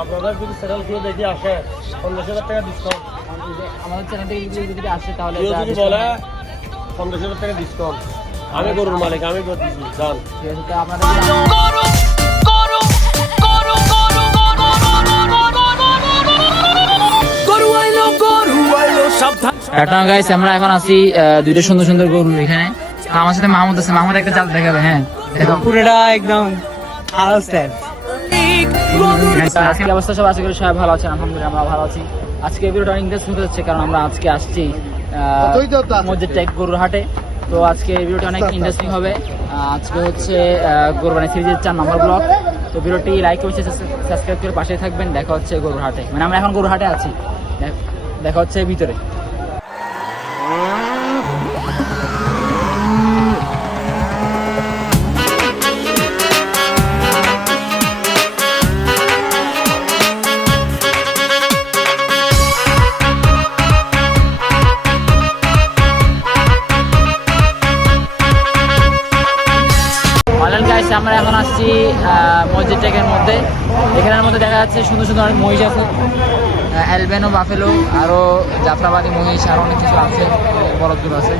আপনাদের যদি চ্যানেল কেউ দেখে আসে 50,000 টাকা ডিসকাউন্ট। আমাদের চ্যানেল থেকে যদি আসে তাহলে কেউ যদি বলে 50,000 টাকা ডিসকাউন্ট, আমি গরুর মালিক, আমি করে দিচ্ছি জান। ঠিক আছে, তো আপনাদের এখন গাইস আমরা এখন আছি দুইটা সুন্দর সুন্দর গরু এখানে। আমার সাথে মাহমুদ আছে, মাহমুদ একটা চাল দেখাবে। হ্যাঁ পুরোটা একদম আলাদা স্টাইল। আজকের অবস্থা সব আশা করি সবাই ভালো আছেন, আলহামদুলিল্লাহ আমরা ভালো আছি। আজকে ভিডিওটা ইন্টারেস্টিং হতে যাচ্ছে কারণ আমরা আজকে আসছি মসজিদ টেক গরুর হাটে। তো আজকে ভিডিওটা অনেক ইন্টারেস্টিং হবে। আজকে হচ্ছে গরুবানি সিরিজের 4 নম্বর ব্লগ। তো ভিডিওটি লাইক করে সাবস্ক্রাইব করে পাশে থাকবেন। দেখা হচ্ছে গরুর হাটে, মানে আমরা এখন গরুর হাটে আছি, দেখা হচ্ছে ভিতরে। আমরা এখন আসছি মসজিদ টেকের মধ্যে। এখানের মধ্যে দেখা যাচ্ছে সুন্দর সুন্দর অনেক মহিষ আছে, অ্যালবেনো, বাফেলো, আরো জাফরাবাদী মহিষ, আরো অনেক কিছু আছে, বলদগুলো আছে।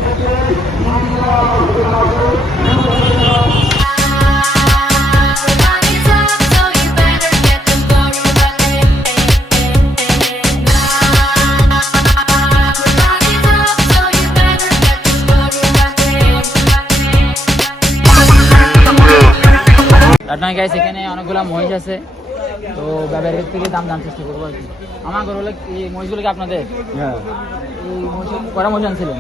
আপনার গাইস এখানে অনেকগুলো মহিষ আছে, তো ব্যবহারের থেকে দাম জানার চেষ্টা করবো আর কি। আমার ঘর হলে এই মহিষগুলো কি আপনাদের? হ্যাঁ, এই মহিষ কটা মহিষ আনছিলেন?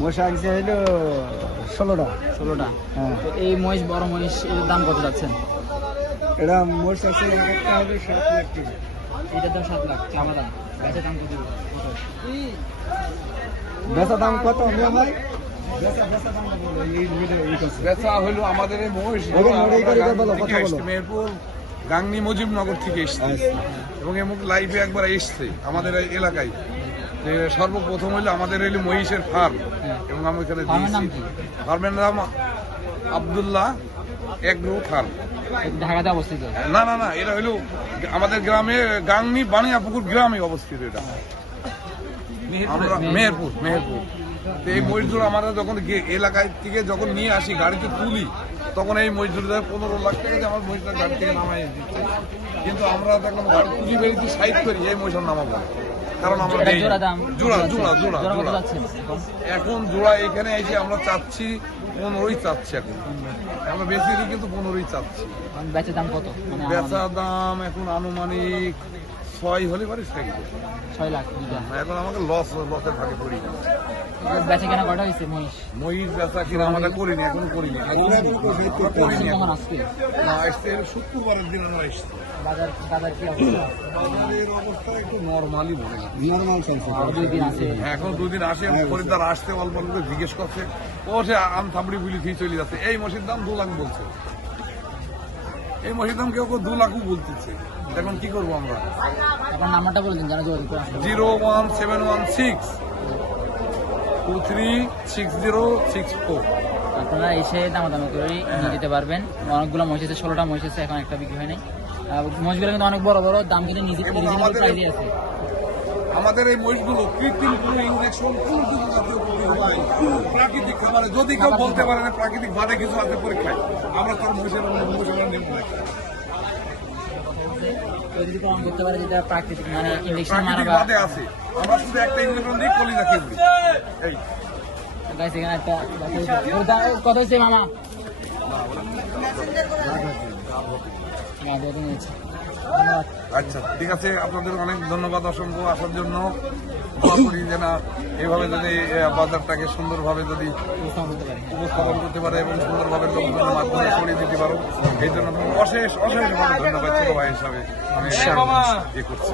মশা আনছে হইলো 16টা। 16টা। হ্যাঁ, তো এই মহিষ, বড় মহিষ, এর দাম কত যাচ্ছেন? এটা মোষ আছে একটা হবে 7 লাখ টাকা। এটার দাম 7 লাখ, চামড়া দাম। বেচার দাম কত? বেচা দাম কত হবে ভাই? বেচা হইলো আমাদের এই মহিষ মেহেরপুর গাংনি মুজিবনগর থেকে এসছে এবং এমন লাইভে একবার এসছে আমাদের এই এলাকায়। যে সর্বপ্রথম হইলো আমাদের এলি মহিষের ফার্ম, এবং আমি এখানে দিয়েছি। ফার্মের নাম আব্দুল্লাহ এগ্রো ফার্ম, ঢাকাতে অবস্থিত। না না না, এটা হইলো আমাদের গ্রামে গাংনি বানিয়াপুকুর গ্রামে অবস্থিত। এটা আমরা মেহেরপুর। তো এই মহিষগুলো আমরা যখন এলাকায় থেকে যখন নিয়ে আসি, গাড়িতে তুলি, তখন এই মহিষগুলো 15 লাখ টাকা দিয়ে আমার মহিষটা গাড়ি থেকে নামাই দিচ্ছে। কিন্তু আমরা দেখলাম গাড়ি তুলি বেরিয়ে সাইড করি এই মহিষের নামাবো, কারণ আমরা জোড়া এখন জোড়া এখানে এসে আমরা চাচ্ছি 15ই চাচ্ছি। এখন আমরা বেশি দিই কিন্তু 15ই চাচ্ছি। বেচার দাম কত? বেচার দাম এখন আনুমানিক 6 হলে পারে 6 লাখ। এখন আমাকে লসের ভাগে পড়ি। বেচা কেনা কটা হয়েছে মহিষ? মহিষ বেচা কিনা আমরা করিনি, এখনো করিনি। না, আসছে শুক্রবারের দিন আমরা এসছি। বাজার কি অবস্থা? বাজারের অবস্থা একটু নর্মালি মনে হয়, নরমাল চলছে। আর 2 দিন আছে। এখন 2 দিন আসে, খরিদ্দার আসতে অল্প অল্প জিজ্ঞেস করছে, ও সে আম থামড়ি বুঝি দিয়ে চলে যাচ্ছে। এই মসির দাম 2 লাখ বলছে, এই মসির দাম কেউ 2 লাখও বলতেছে। এখন কি করবো আমরা? আপনার নাম্বারটা বলে দিন যারা যোগাযোগ করে আসবে। 01716 236064। আপনারা এসে দামাদামি করেই নিয়ে যেতে পারবেন। অনেকগুলো মহিষ আছে, 16টা মহিষ আছে, এখন একটা বিক্রি হয়নি। মহিষগুলো কিন্তু অনেক বড় বড়, দাম কিন্তু নিজে প্রাইজে আছে। আমাদের এই মহিষগুলো কৃত্রিম কোনো ইঞ্জেকশন প্রাকৃতিক খাবারে, যদি কেউ বলতে পারে না প্রাকৃতিক ভাবে কিছু আছে পরীক্ষায়, আমরা তার মহিষের নেব না। যদি প্রমাণ করতে পারে যেটা প্রাকৃতিক, মানে ইঞ্জেকশন মারা বা আছে, আমরা শুধু একটা ইঞ্জেকশন দিই, কলিজা কেবলি। এই গাইস এখানে একটা কত হচ্ছে মামা? আচ্ছা, ঠিক আছে, আপনাদের অনেক ধন্যবাদ অসংখ্য আসার জন্য। যেন এইভাবে যদি বাজারটাকে সুন্দরভাবে যদি উপস্থাপন করতে পারে এবং সুন্দরভাবে লোকজনের মাধ্যমে ছড়িয়ে দিতে পারো, এই জন্য অশেষ অশেষভাবে ধন্যবাদ ছোট ভাই হিসাবে আমি ইয়ে করছি।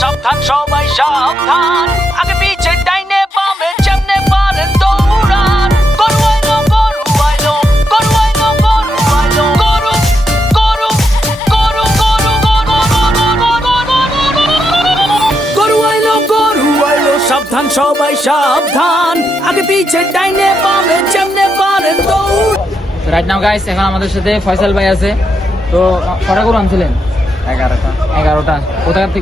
সাবধান সবাই সাবধান, আগে পিছে ডাইনে বামে যেমনে পারেন দৌড়ান। গরু আইলো গরু আইলো গরু আইলো গরু আইলো গরু গরু গরু গরু আইলো গরু আইলো। সাবধান সবাই সাবধান, আগে পিছে ডাইনে বামে যেমনে পারেন দৌড়। রাইট নাও গাইস, এখন আমাদের সাথে ফয়সাল ভাই আছে। তো কটা গরু আনছিলেন? 11টা। 11টা।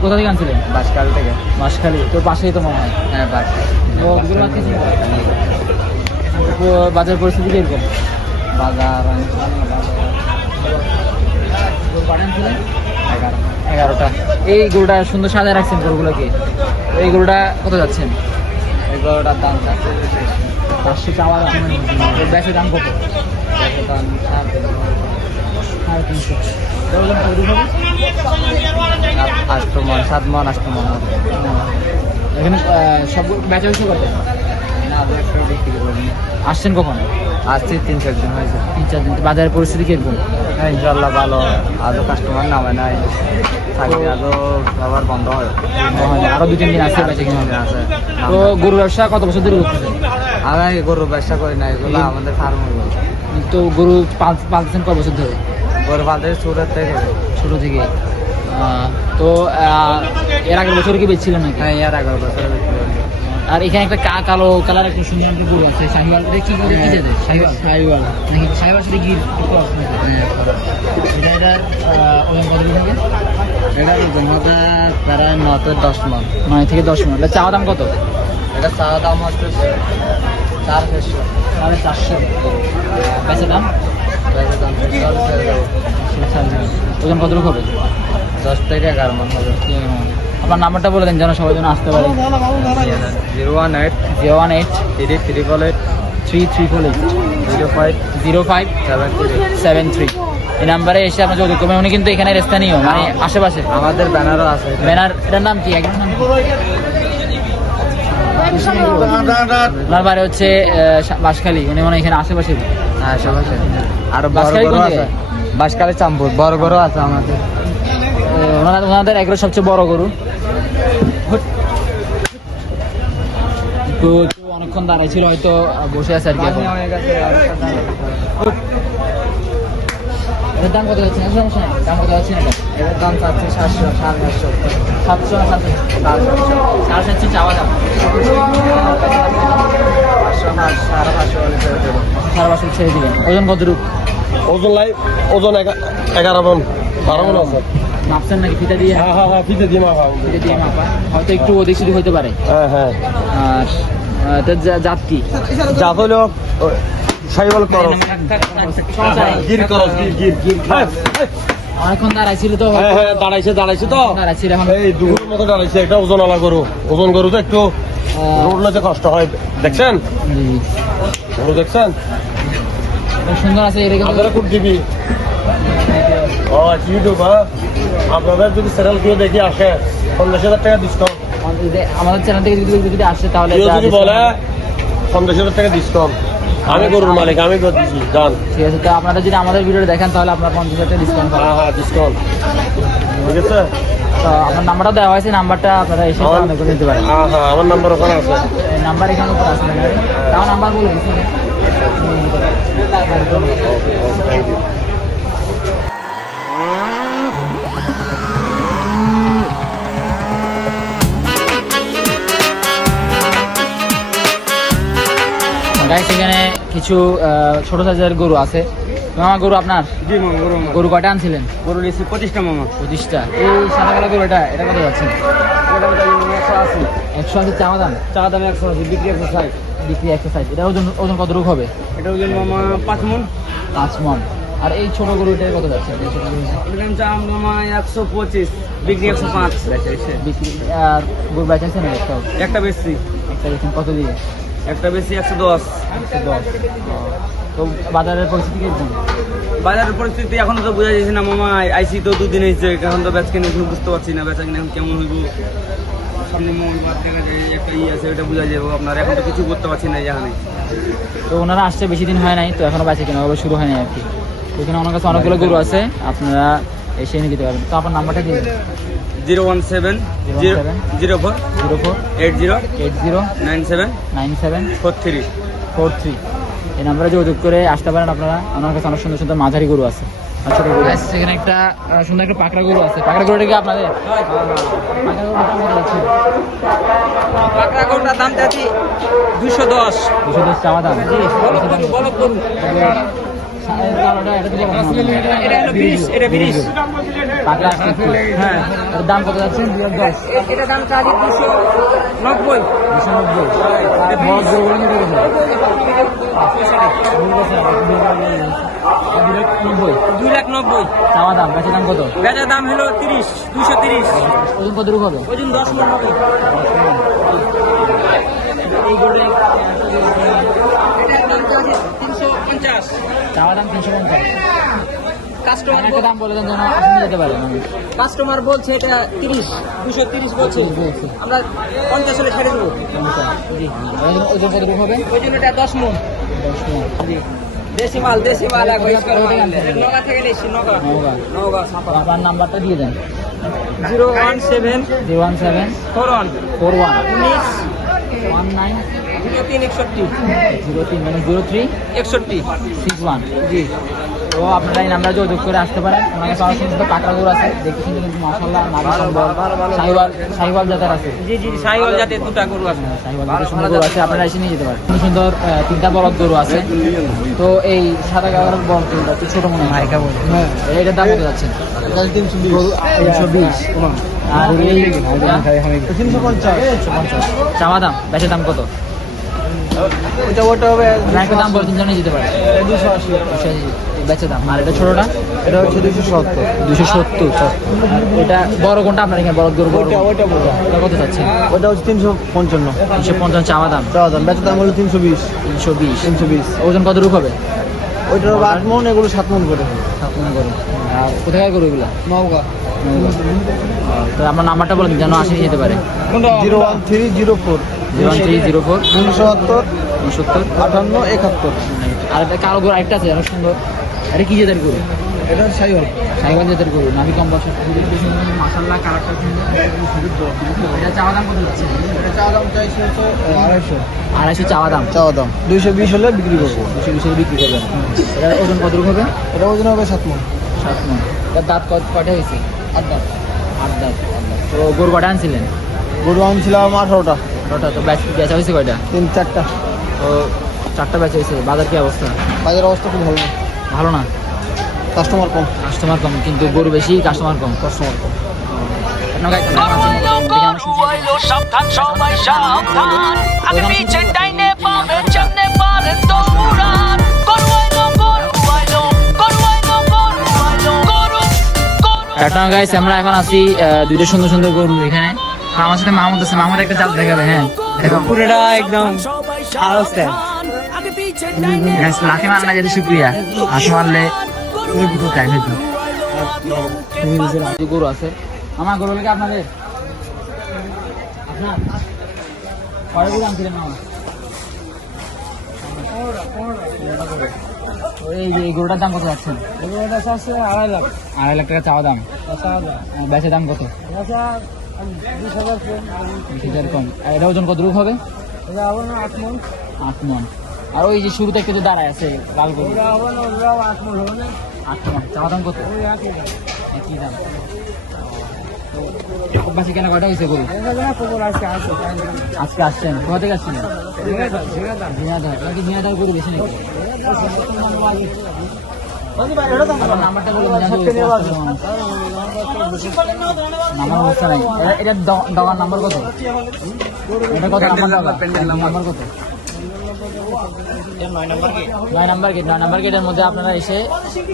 কোথা থেকে আনছিলেন? বাসকাল থেকে। বাঁশখালী। তো পাশেই তো মনে হয়। হ্যাঁ বাসকাল। তো ওগুলো আনতেছেন? তো বাজার পরিস্থিতি কিরকম? বাজার গরু কটা আনছিলেন? 11টা। এই গরুটা সুন্দর সাজায় রাখছেন গরুগুলোকে। এই গরুটা কত যাচ্ছেন? এই গরুটার দাম 500 চাওয়া দাম। বেচের দাম কত? 350। তো ওজন কতটুকু হবে? 8 মন 7 মন 8 মন হবে। এখানে সব বেচা হয়েছে কত? আসছেন কখন? আসছি 3-4 দিন হয়েছে। 3-4 দিন। বাজারের পরিস্থিতি কিরকম? হ্যাঁ ইনশাল্লাহ ভালো। আজও কাস্টমার নামে নাই, থাকবে আজও আবার বন্ধ হয়। আরো 2-3 দিন আছে বেচা কিনা হবে। আছে। তো গরু ব্যবসা কত বছর ধরে করতেছেন? আমি গরু ব্যবসা করি না, এগুলো আমাদের ফার্ম। তো গরু পালতেছেন কত বছর ধরে? গরু পালতে ছোটোর থেকে। ছোট থেকে। তো এর আগের বছর কি বেচছিলেন নাকি? হ্যাঁ এর 11 বছর। আর এখানে একটা কালো কালার একটা সুন্দর একটা গরু আছে, শাহিওয়াল। এটা কি গরু? কি জাতের? শাহিওয়াল নাকি? শাহিওয়াল সাথে গির একটু আছে নাকি? এটা ওজন কত থাকে? এটা জমাটা প্রায় 9-10 মন। 9 থেকে 10 মণ। এটা চাওয়া দাম কত? এটা চাওয়া দাম হচ্ছে 400। 450। বেচা দাম? ওজন কতটুকু হবে? 10 থেকে 11 মন হবে। আপনার নাম্বারটা বলে দেন যেন সবাই যেন আসতে পারে। 018 018 388 3348 05 73। এই নাম্বারে এসে আপনার যোগাযোগ করবেন। উনি কিন্তু এখানে স্থানীয়, মানে আশেপাশে। আমাদের ব্যানারও আছে। ব্যানার, এটার নাম কি? একদম নাম কি? ওনার বাড়ি হচ্ছে বাঁশখালী। উনি মানে এখানে আশেপাশে। হ্যাঁ আশেপাশে। আর বড় বাঁশখালী বড় কোন আছে। জায়গায়? বাঁশখালী চাম্পুর বড় বড় আছে আমাদের। ওনাদের এগুলো সবচেয়ে বড় গরু। তো অনেকক্ষণ দাঁড়াই ছিল, হয়তো বসে আছে আর কি। এখন এটার দাম কত যাচ্ছে? সমস্যা নেই। দাম কত যাচ্ছে? এটার দাম চাচ্ছে 700 750 700 না 750 চাওয়া দাম। 550 ছেড়ে দিবেন। ওজন কতটুকু? ওজন 11 মন 12 মন আছে। মাপছেন নাকি ফিতা দিয়ে? হ্যাঁ ফিতে দিয়ে মাপা। ফিতা দিয়ে মাপা, হয়তো একটু অধিক সেদিক হতে পারে। হ্যাঁ। আর জাত কি? জাত হলো শাহিওয়াল ক্রস। গির ক্রস, গির। অনেকক্ষণ দাঁড়াইছিল তো। হ্যাঁ দাঁড়াইছে তো। দাঁড়াইছিল এখন। এই দুপুরের মতো দাঁড়াইছে। একটা ওজনওয়ালা গরু। ওজন গরু তো একটু রোড লইতে কষ্ট হয়। দেখছেন গরু? দেখছেন খুব সুন্দর আছে। আপনারা খুব দিবি ইউটিউব। আপনাদের যদি চ্যানেল গুলো দেখে আসে 50,000 টাকা ডিসকাউন্ট। আমাদের চ্যানেল থেকে যদি আসে তাহলে যদি বলে 50,000 টাকা ডিসকাউন্ট। আমি গরুর মালিক, আমি করে দিচ্ছি জান। ঠিক আছে। তো আপনারা যদি আমাদের ভিডিও দেখেন তাহলে আপনার 50,000 টাকা ডিসকাউন্ট পাবেন। হ্যাঁ ডিসকাউন্ট। ঠিক আছে। তো আপনার নাম্বারটা দেওয়া হয়েছে, নাম্বারটা আপনারা এসে কন্ট্যাক্ট করে নিতে পারেন। হ্যাঁ আমার নাম্বার ওখানে আছে। নাম্বার এখানে উপর আছে। তাও নাম্বার বলুন। Thank you. গাইস এখানে কিছু ছোট সাইজের গরু আছে। মামা গরু আপনার? জি মামা গরু। গরু কয়টা আনছিলেন? গরু নিয়েছি 25টা মামা। 25টা। এই সাদা কালো গরু এটা কত যাচ্ছে? 180 চাওয়া দাম? চা দাম 180, বিক্রি 160। বিক্রি 160। এটা ওজন কতটুকু হবে? এটা ওজন মামা 5 মন। 5 মণ। আর এই ছোট গরুটা কত যাচ্ছে? এটার দাম চা মামা 125, বিক্রি 105। বিক্রি। আর গরু বেচাইছে না? একটা বেশি। একটা বেচেন কত দিয়ে? একটা বেশি 110। 110। তো বাজারের পরিস্থিতি কিরকম? বাজারের পরিস্থিতি এখন তো বোঝা যাচ্ছে না মামা। আইসি তো 2 দিন হয়েছে, এখন তো বেচা কিনে এখন বুঝতে পারছি না বেচা কিনে এখন কেমন হইব। সামনে মঙ্গলবার দেখা যায় একটা আছে, ওটা বোঝা যাবে আপনার। এখন তো কিছু করতে পারছি না এখানে। তো ওনারা আসছে বেশি দিন হয় নাই, তো এখনো বেচা কিনা ওগুলো শুরু হয়নি আর কি। এখানে ওনার কাছে অনেকগুলো গরু আছে, আপনারা এসে নিয়ে দিতে পারবেন। তো আপনার নাম্বারটা দিয়ে 017 04 80 97 43। এই নাম্বারে যোগাযোগ করে আসতে পারেন আপনারা। ওনার কাছে অনেক সুন্দর সুন্দর মাঝারি গরু আছে। আচ্ছা সেখানে একটা সুন্দর একটা পাকড়া গরু আছে। পাকড়া গরুটা কি আপনাদের? পাকড়া গরুটার দাম চাচ্ছি 210। 210 চাওয়া দাম? কালোটা এটা তো বড় না। এটা হলো 20, এটা 20। পাকড়া আসছে। হ্যাঁ, এর দাম কত যাচ্ছে? 2010। এটা দাম চালি 290। 290। আর বড় গরুগুলো নিয়ে কত? 290। চাওয়া দাম, বেচা দাম কত? বেচার দাম হলো 230। ওজন কত রূপ হবে? ওজন 10 মণ হবে। এই গরুটা এটার দাম চাচ্ছি 350। চাওয়া দাম 350। কাস্টমার একটা দাম বলে দেন যেন আসলে যেতে পারে মানুষ। কাস্টমার বলছে এটা 230 বলছে। আমরা 50 হলে ছেড়ে দেবো। জি। ওজন কত রূপ হবে? ওই জন্য এটা 10 মণ। 10 মণ। জি, দেশি মাল নগা থেকে নিচ্ছি। নওগাঁ। নগা ছাপা। আপনার নাম্বারটা দিয়ে দেন। 017 017 41 41 19 19 03 61 03 মানে 03 61। 61। জি, তো আপনারা এই নাম্বারে যোগাযোগ করে আসতে পারেন। ওনাকে পাওয়ার সমস্ত কাঁকড়া গরু আছে, দেখতে শুনতে কিন্তু মাশাআল্লাহ নাভি সম্বল শাহিওয়াল জাতের আছে। জি জি, সাইওয়াল জাতের দুটা গরু আছে। শাহিওয়াল জাতের সুন্দর গরু আছে, আপনারা এসে নিয়ে যেতে পারেন। সুন্দর সুন্দর তিনটা বলদ গরু আছে। তো এই সাদা কালারের বলদ গরুটা একটু ছোট মনে হয়। হ্যাঁ, এটার দাম কত যাচ্ছে? 320। আর এই 350। চাওয়া দাম, বেচা দাম কত? ওটা হবে একটা দাম বলে তিনজনে যেতে পারে। 280 বেচা দাম। আর এটা ছোটটা? এটা হচ্ছে 270। 270। এটা বড় কোনটা আপনার এখানে? বলদ গরু বড়? ওইটা বড়। এটা কত যাচ্ছে? ওটা হচ্ছে 355। 350 চাওয়া দাম। বেচার দাম হলো 320। 320। ওজন কত রূপ হবে? ওইটার 8 মণ, এগুলো 7 মণ করে। 7 মণ গরু। আর কোথায় গরু এগুলো? নওগাঁ। তো আপনার নাম্বারটা বলেন যেন আসে নিয়ে যেতে পারে। 01304 01304 370 70 58 71। আর একটা কালো গরু আরেকটা আছে অনেক সুন্দর। এটা কি জাতের গরু? এটা সাইওয়াল। সাইওয়াল জাতের গরু, নাভি কম বছর। মাশাআল্লাহ কালারটা সুন্দর। এটা চাওয়া দাম কত যাচ্ছে? এটা চাওয়া দাম চাইছে হচ্ছে 250। 250 চাওয়া দাম। 220 হলে বিক্রি করবো। 220 বিক্রি করবেন। এটা ওজন কত রূপ হবে? এটা ওজন হবে 7 মণ। 7 মণ। এটার দাঁত কয়টা হয়েছে? 8 দাঁত। 8 দাঁত। তো গরু কয়টা আনছিলেন? গরু আনছিলাম 18টা। ওটা তো বেচা হয়েছে কয়টা? 3-4টা। তো 4টা বেচা হয়েছে। বাজার কি অবস্থা? বাজার অবস্থা খুব ভালো না, ভালো না, কাস্টমার কম। কাস্টমার কম, কিন্তু গরু বেশি, কাস্টমার কম। কাস্টমার কম। গরু আইলো সাবধান সবাই সাবধান আগে পিছে ডাইনে বামে যেমনে পারেন দৌড়ান গরু আইলো গাইস, আমরা এখন আছি দুইটা সুন্দর সুন্দর গরু এখানে। আমার সাথে মাহমুদ আছে, মাহমুদ একটা জাত দেখাবে। হ্যাঁ, পুরোটা একদম আরস্তে লাঠি মারলে যদি শুক্রিয়া, হাঁস মারলে গরু আছে। আমার গরু লেগে আপনাদের আপনার কয় গরু আনছিলেন? আমার এই যে এই গরুটার দাম কত যাচ্ছেন? 2.5 লাখ। 2.5 লাখ টাকা চাওয়া দাম। বেচা দাম কত? 20,000 কম। আর এটা ওজন কত রূপ হবে? 8 মণ। 8 মণ। আর ওই যে শুরুতে একটা যে দাঁড়ায় আছে লাল গরু, 8 মণ হবে না? 8 মণ। চাওয়া দাম কত? একই দাম। বাসি কেনা কয়টা হয়েছে গরু? আজকে আসছেন? কোথা থেকে আসছিলেন? ঝিনাইদহ। নাকি ঝিনাইদহ গরু বেশি নাকি? নাম্বারটা বলে নাম্বার অবস্থা নাই। এটা দোকান নাম্বার কত? এটা কত নাম্বার কত? 9 নাম্বার গেট। 9 নাম্বার গেটের মধ্যে আপনারা এসে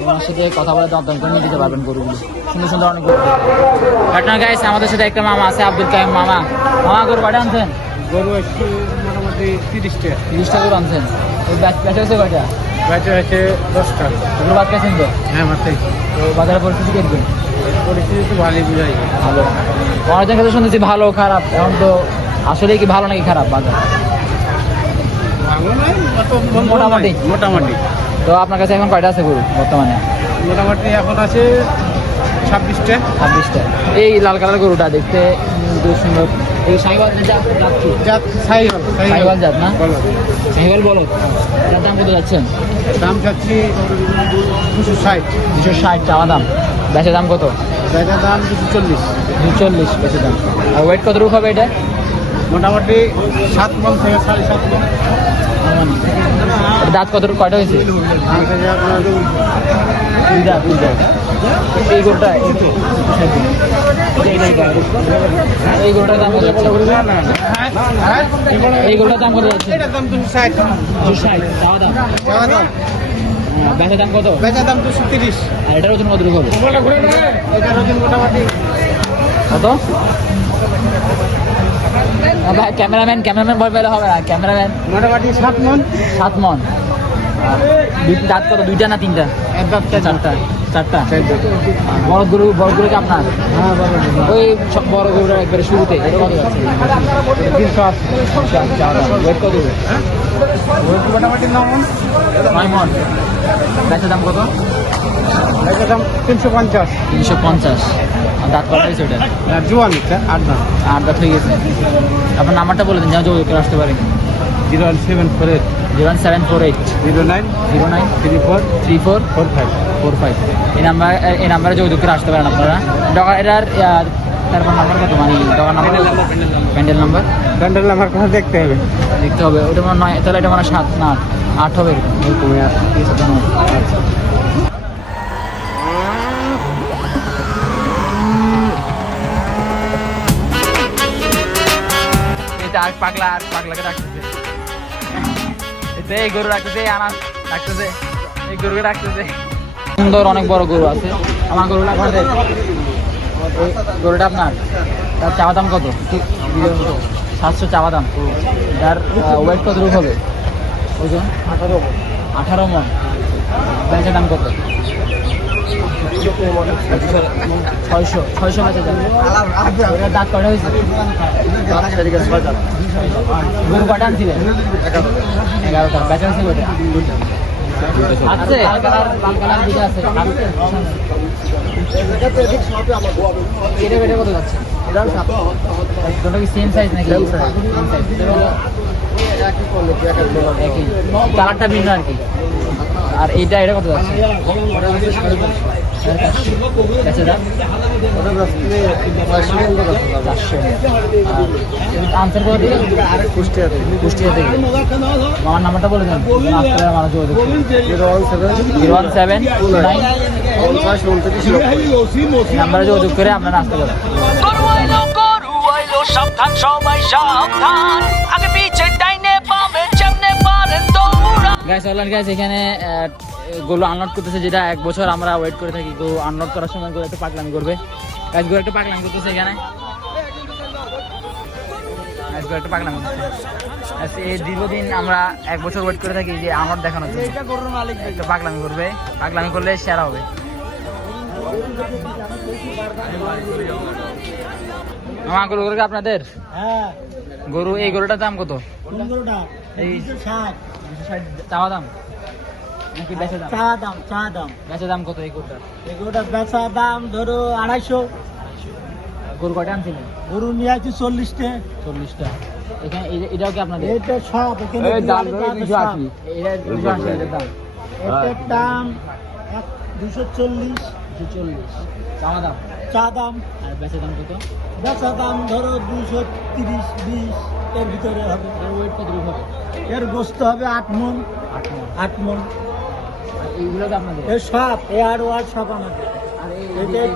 ওনার সাথে কথা বলে দরদাম করে নিয়ে দিতে পারবেন গরুগুলো। সুন্দর সুন্দর অনেক গরু। ঘটনা গাইস, আমাদের সাথে একটা মামা আছে, আব্দুল কাইম মামা। মামা গরু কয়টা আনছেন? গরু একটু মোটামুটি 30টা। 30টা গরু আনছেন। বেচা হয়েছে কয়টা? বেচা হয়েছে 10টা। গরু বাদ গেছেন তো? হ্যাঁ, মাত্রাই। তো বাজারের পরিস্থিতি কিরকম? পরিস্থিতি তো ভালোই বুঝাই। ভালো। অনেকজন কাছে শুনেছি ভালো খারাপ, এখন তো আসলে কি ভালো নাকি খারাপ বাজার? মোটামুটি। মোটামুটি তো আপনার কাছে এখন কয়টা আছে গরু বর্তমানে? মোটামুটি এখন আছে 26টা। 26টা। এই লাল কালার গরুটা দেখতে খুব সুন্দর। এই সাইওয়াল জাত কি? সাইওয়াল জাত না? সাইওয়াল বলো। এটার দাম কত যাচ্ছেন? দাম চাচ্ছি 260। 260 চাওয়া দাম। বেচা দাম কত? বেচার দাম 240। 240 বেচা দাম। আর ওয়েট কত রূপ হবে এটা? মোটামুটি 7 মণ থেকে 7.5 মণ। দাঁত কত কয়টা হয়েছে? দুই দাঁত। এই গরুটা এই গরুটার দাম কত যাচ্ছে? এই গরুটার দাম কত যাচ্ছে? দাম 260। 260 চাওয়া দাম। বেচার দাম কত? বেচার দাম 230। আর এটার ওজন কত হবে? এটার ওজন মোটামুটি কত? ক্যামেরাম্যান বল পেলে হবে না। ক্যামেরাম্যান মোটামুটি 7 মণ। 7 মণ। আর দাঁত কত? দুইটা না তিনটা? এক দাঁত চারটা। বড় গরু কি আপনার? হ্যাঁ বড় ওই সব বড় গরুটা একবারে শুরুতে এটা কত যাচ্ছে? 380। ওয়েট কত হবে? মোটামুটি 9 মণ। 9 মণ। বেচার দাম কত? বেচার দাম 350। 350। আর দাঁত কত হয়েছে ওটা? জোয়ান এটা 8 দাঁত। 8 দাঁত হয়ে গেছে। আপনার নাম্বারটা বলে দিন, যেন যোগাযোগ করে আসতে পারেন। 01748 01748 09 09 34 34 45। 45। এই নাম্বারে যোগাযোগ করে আসতে পারেন আপনারা। এটার তারপর নাম্বার কত? মানে দোকান নাম্বার, প্যান্ডেল নাম্বার কথা দেখতে হবে। দেখতে হবে। ওটা মনে হয় তাহলে এটা মানে 7 না 8 হবে এরকম। আর পাগলাকে রাখতেছে, এই গরু রাখতেছে, আনাজ রাখতেছে, এই গরুকে রাখতেছে। সুন্দর অনেক বড় গরু আছে। আমার গরুটা আপনাদের, গরুটা আপনার, তার চাওয়া দাম কত? 700 চাওয়া দাম। তার ওয়েট কত রূপ হবে? ওজন 18 মণ। বেচার দাম কত? 600 বেচা যাবে। দাঁত কটা হয়েছে? গরু কটা আনছিলেন? 11টা। বেচা হয়েছে কটা? আছে লাল কালার দুটো আছে। এটা বেটে কত যাচ্ছে? দুটো কি সেম সাইজ নাকি? একই, কালারটা ভিন্ন আর কি। আর এটা কত যাচ্ছে? আনসার করে দিলেন কুষ্টিয়া থেকে। আমার নাম্বারটা বলে দেন, আমার যোগাযোগ 017 নাম্বারে যোগাযোগ করে আপনারা আসতে পারেন। গরু আইলো সাবধান সবাই সাবধান, আগে পিছে ডাইনে বামে যেমনে পারেন দৌড়া। গাইস অনলাইন গাইস, এখানে গরু আনলোড করতেছে, যেটা 1 বছর আমরা ওয়েট করে থাকি। গরু আনলোড করার সময় গরু একটু পাগলামি করবে। গাইস গরু একটু পাগলামি করতেছে এখানে। একটু পাগলামি করতেছে। এই দীর্ঘদিন আমরা 1 বছর ওয়েট করে থাকি যে আনলোড দেখানোর জন্য। একটু পাগলামি করবে, পাগলামি করলে সেরা হবে। আমার গরুগুলোকে আপনাদের গরু, এই গরুটার দাম কত? এই 260 চাওয়া দাম নাকি বেচা দাম? চা দাম বেচা দাম কত এই গরুটার? এগুলোটা বেচা দাম ধরো 250। গরু কয়টা আনছিলেন? গরু নিয়ে আছি 40টা। 40টা। এখানে এটাও কি আপনাদের? এটা সব এখানে দাম 280। এটা 280 এর দাম। এটার দাম 240। 240 চাওয়া দাম। চা দাম। আর বেচা দাম কত? বেচা দাম ধরো 230 20 এর ভিতরে হবে। এর ওয়েট কত হবে? এর গোস্ত হবে 8 মণ। 8 মণ। আর এইগুলো কি আপনাদের? এর সব এয়ার ওয়ার সব আমাদের। আর এই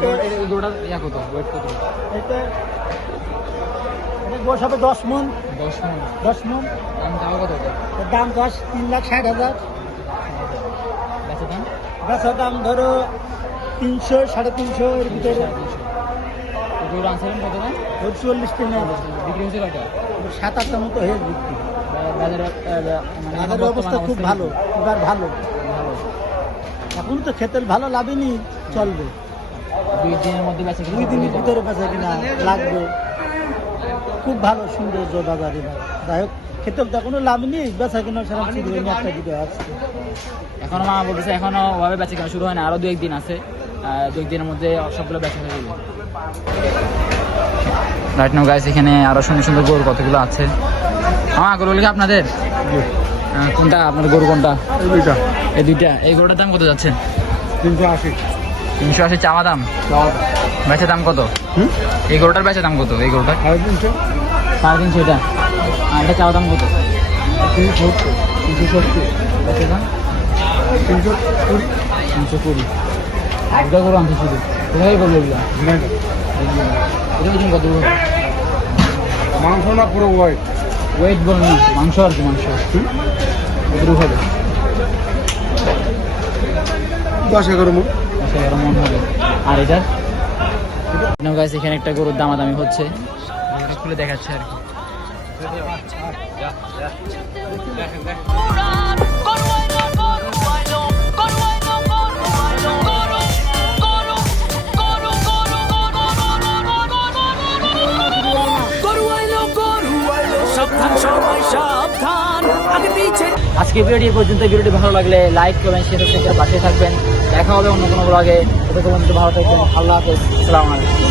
গরুটার ইয়া কত? ওয়েট কত? এটা গোস হবে 10 মণ। 10 মণ। 10 মণ। দাম চাওয়া কত? এর দাম 3,60,000। বেচা দাম? বেচা দাম ধরো 300 350 এর ভিতরে। গরু আনছিলেন কত দাম? 40টা নেই, বিক্রি হয়েছে কয়টা? 7-8টার মতো হয়ে বিক্রি। বাজারের বাজারের অবস্থা খুব ভালো, এবার ভালো। এখন তো খেতে ভালো লাভেনি, চলবে। 2 দিনের মধ্যে বেচা 2 দিনের ভিতরে বেচা কিনা লাগবে। খুব ভালো সৌন্দর্য বাজার এবার। যাই হোক, খেতে তো এখনো লাভ নেই, বেচা কিনা সারা একটা ভিডিও আসছে। এখনো মামা বলতেছে এখনো ওভাবে বেচা কেনা শুরু হয় না, আরো 2-1 দিন আছে। 2-1 দিনের মধ্যে সবগুলো বেচা হয়ে যাবে। রাইট নাও গাইস, এখানে আরো সুন্দর সুন্দর গরু কতগুলো আছে। আমার গরু লিখে আপনাদের কোনটা? আপনার গরু কোনটা? এই দুইটা। এই গরুটার দাম কত যাচ্ছে? 380। 380 চাওয়া দাম। বেচা দাম কত? এই গরুটার বেচা দাম কত? এই গরুটার 350। 350 এটা। আর এটা চাওয়া দাম কত? 370। কত দাম? 320। এটা করে আনতে শুধু কোথায় করলো এগুলো? এটা ওজন কত হবে? মাংস না পুরো হোয়াইট? ওয়েট বলুন না, মাংস আর কি, মাংস কতটুকু হবে? 10-11 মণ। 10-11 মণ হবে। আর এটার গাছ এখানে একটা গরুর দামাদামি হচ্ছে, এটা খুলে দেখাচ্ছে আর কি। আজকে ভিডিওটি এই পর্যন্ত। ভিডিওটি ভালো লাগলে লাইক করবেন, শেয়ার করবেন, পাশে থাকবেন। দেখা হবে অন্য কোনো ব্লগে। ততক্ষণ পর্যন্ত ভালো থাকবেন। আল্লাহ হাফেজ, আসসালামু আলাইকুম।